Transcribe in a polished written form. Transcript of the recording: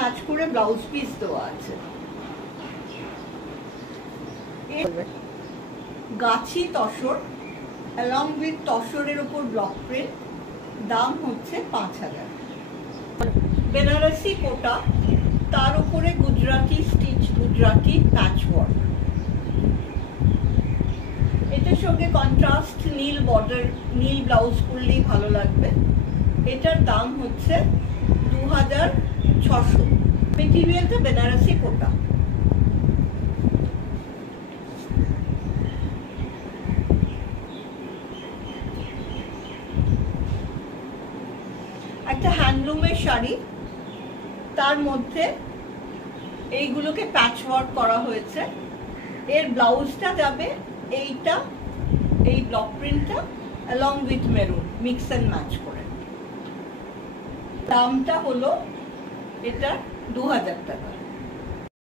Match করে blouse piece দেওয়া আছে। গাছি তসর অ্যালং উইথ তসরের উপর ব্লক প্রিন্ট, দাম হচ্ছে 5000। বেনারসি কোটা, তার উপরে গুজরাটি স্টিচ, গুজরাটি প্যাচওয়ার্ক। এটার সঙ্গে কন্ট্রাস্ট নীল বর্ডার, নীল ব্লাউজ করলেই ভালো লাগবে। এটার দাম হচ্ছে 2600। মেটেরিয়ালটা বেনারসি কোটা। একটা হ্যান্ডলুমের শাড়ি, তার মধ্যে এইগুলোকে প্যাচওয়ার্ক করা হয়েছে। এর ব্লাউজটা যাবে এইটা, এই ব্লক প্রিন্টটা along with maroon, mix and match করে। দামটা হলো এটা 2000 টাকা।